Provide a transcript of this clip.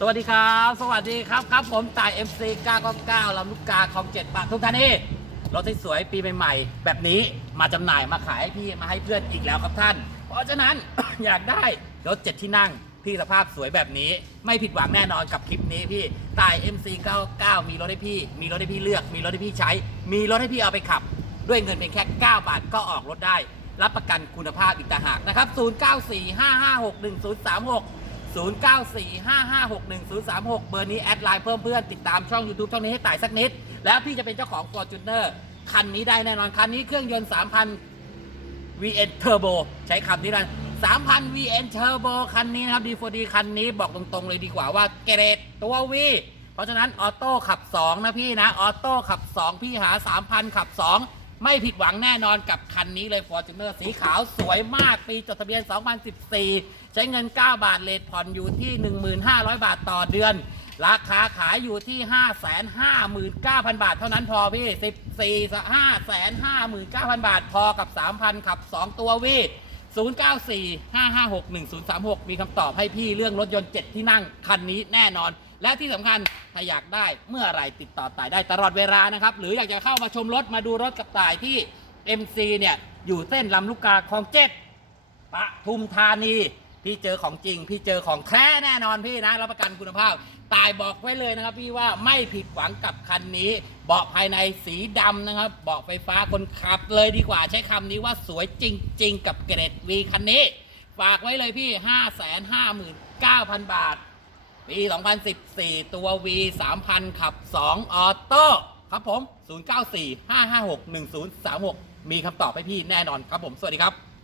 สวัสดีครับ สวัสดีครับครับผมต่าย MC 999ลำลูกกาของเจ็ดบาททุกท่านนี่รถที่สวยปีใหม่ๆ แบบนี้มาจำหน่ายมาขายให้พี่มาให้เพื่อนอีกแล้วครับท่าน เพราะฉะนั้น อยากได้รถเจ็ดที่นั่งพี่สภาพสวยแบบนี้ ไม่ผิดหวังแน่นอนกับคลิปนี้พี่ต่าย MC 99มีรถให้พี่ มีรถให้พี่เลือก มีรถให้พี่ใช้ มีรถให้พี่เอาไปขับ ด้วยเงินเพียงแค่ 9 บาทก็ออกรถได้ รับประกันคุณภาพอีกต่างหากนะครับ0945561036 0945561036 เบอร์นี้แอดไลน์เพิ่มเพื่อนติดตามช่อง YouTube ช่องนี้ให้ต่ายสักนิด แล้วพี่จะเป็นเจ้าของ Fortuner คันนี้ได้แน่นอน คันนี้เครื่องยนต์ 3,000 VN Turbo ใช้คำนี้นะ3,000 VN Turbo คันนี้นะครับ D4D คันนี้บอกตรงๆเลยดีกว่าว่าเกรดตัว V เพราะฉะนั้นออโต้ขับ 2 นะพี่นะ ออโต้ขับ 2 พี่หา 3,000 ขับ 2 ไม่ผิดหวังแน่นอนกับคันนี้เลย Fortuner สีขาวสวยมากปีจดทะเบียน 2014 ใช้เงิน 9 บาทเลทผ่อนอยู่ที่ 1,500บาทต่อเดือน ราคาขายอยู่ที่ 559,000 บาท เท่านั้นพอพี่ 14 559,000 บาท พอกับ 3,000 ขับ 2 ตัววี 0945561036 มีคำตอบให้พี่เรื่องรถยนต์ 7 ที่นั่งคันนี้แน่นอน และที่สำคัญถ้าอยากได้เมื่อไหรติดต่อต่ายได้ตลอดเวลานะครับ หรืออยากจะเข้ามาชมรถมาดูรถกับต่ายที่ MC เนี่ย อยู่เส้นลำลูกกาคลองเจ็ดปทุมธานี พี่เจอของจริง พี่เจอของแท้แน่นอนพี่นะรับประกันคุณภาพ ตายบอกไว้เลยนะครับ พี่ว่าไม่ผิดหวังกับคันนี้ เบาะภายในสีดำนะครับ เบาะไฟฟ้าคนขับเลยดีกว่าใช้คำนี้ว่าสวยจริง ๆ กับเกรดวีคันนี้ ฝากไว้เลยพี่ 559,000 บาท ปี 2014 ตัว V 3,000 ขับ 2 ออโต้ครับผม 0945561036 มีคำตอบให้พี่แน่นอนครับผม สวัสดีครับ